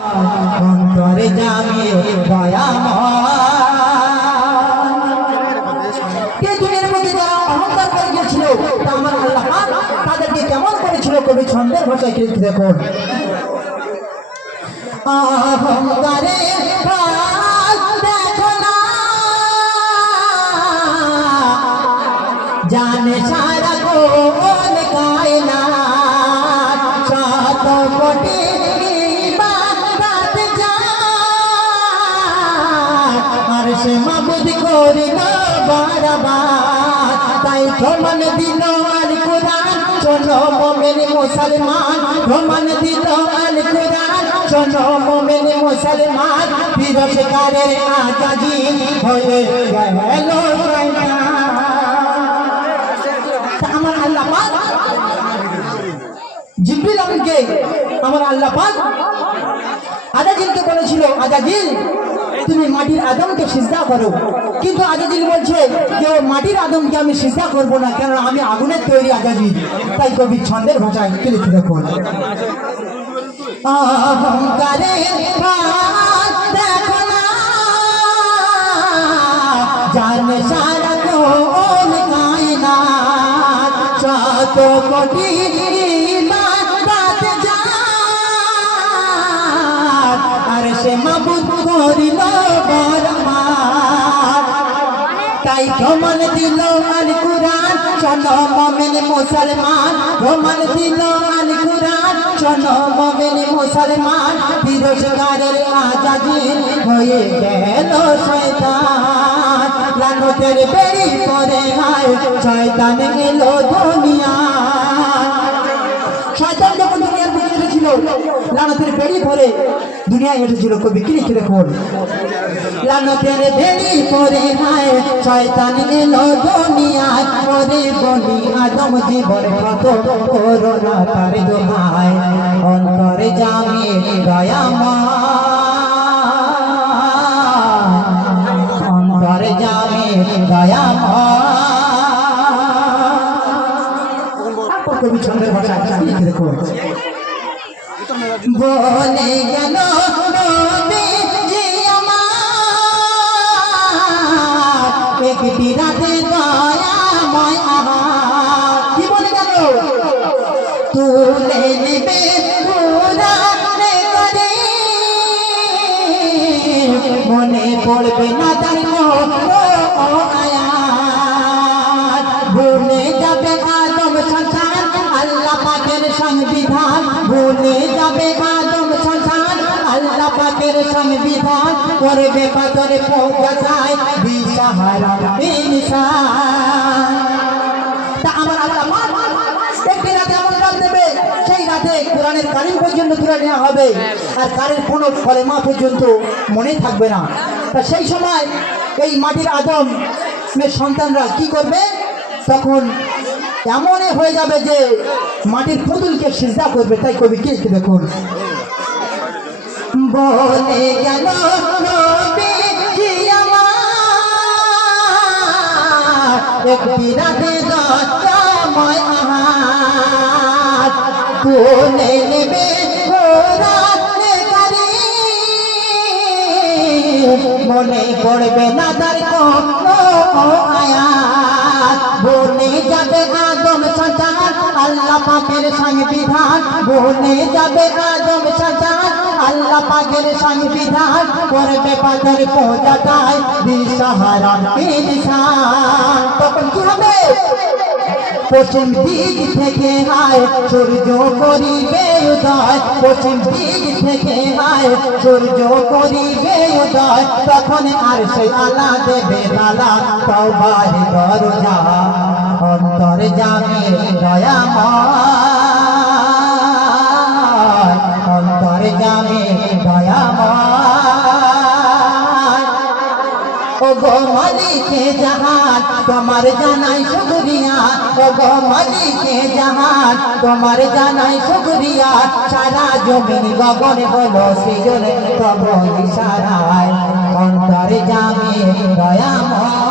অন্তরে যাবে দুনিয়ার মধ্যে যারা করে কেমন করেছিল? কবি ছন্দের ভাষায় কিন্তু দেখুন। অহংকারে জানে সারা কোন কায়না শত কোটি প্রমাণ দিল আল কোরআন শোনো মোমেন মুসলমান। প্রমাণ দিল আল কোরআন শোনো মোমেন মুসলমান। বিরোধকারের আজাদি হয়ে গেল আমার আল্লাহ পাক জিব্রিল আমিনকে আমার আল্লাহ পাক আজাজিলকে বলেছিল আজাজিল তুমি মাটির আদমকে সিজদা করো। কিন্তু আজাজিল বলছে যে ও মাটির আদমকে আমি সিজদা করব না কেন আমি আগুনের তৈরি আজাজিল তাই কবি ছন্দের ভাষায় লিখে দেখুন। অহংকারে সারা কোন কায়না শত কোটি সে মাবুদ করিল বরমার। তাই প্রমাণ দিল আল কুরআন, শোনো মুমিন মুসলমান। প্রমাণ দিল আল কুরআন, শোনো মুমিন মুসলমান। বিরোজগারের আজাদি হয়ে গেল শয়তান। লানতের বেরি পরে আয়, শয়তান এলো দুনিয়া শয়তান যখন দুনিয়ার বুকে এসেছিল লানতের বেরি পরে দুনিয়ায় এসেছিল কবি, কি লিখে দেখুন? লানতের বেরি পরে হায়, শয়তান এলো দুনিয়ায়। পরে বলি, আদম জীবন কত করোনা তার দোহায়। অন্তরে জামে দয়াময়। অন্তরে জামে দয়াময়। কবি ছন্দের ভাষা বলে গেল একটি রাতে দয়াময় আমার। কি বলে গেল? তুলে নেবে মনে পড়বে না তার আল্লাহ সংবিধান করবে পাথরে পৌঁছা যায় দিশাহারা ইনসান তা আমার আল্লাহ একটি রাতে এমন রাত দেবে, সেই রাতে কোরআনের কারিম পর্যন্ত তুলে নেওয়া হবে। আর কারের কোনো ফলেমা পর্যন্ত মনে থাকবে না। তা সেই সময় এই মাটির আদম সন্তানরা কি করবে? তখন এমনই হয়ে যাবে যে মাটির পুতুলকে সিজদা করবে। তাই কবি কে দেখুন? বলে গেল রাতে নেবে মনে পড়বে না তার বনে যাবে আদম সন্তান আল্লাহ পাকের সংবিধান বনে যাবে আদম সন্তান আল্লাহ পাকের সংবিধান করবে পাথর পৌঁছা যায় দিশাহারা ইনসান তখন কি হবে? পশ্চিম দিক থেকে আয় সূর্য করিবে উদয়। পশ্চিম দিক থেকে আয় সূর্য করিবে উদয়। তখন আর সেই আলা দেবে তালা তবার দরজা। অন্তর যাবে দয়াময়। গো মালিকে জাহান, তোমার জানাই শুকরিয়া। ও গো মালিকে জাহান, তোমার জানাই শুকরিয়া। সারা জমিন গগন হলো সৃজন তব ইশারায় অন্তরে জামে দয়াময়।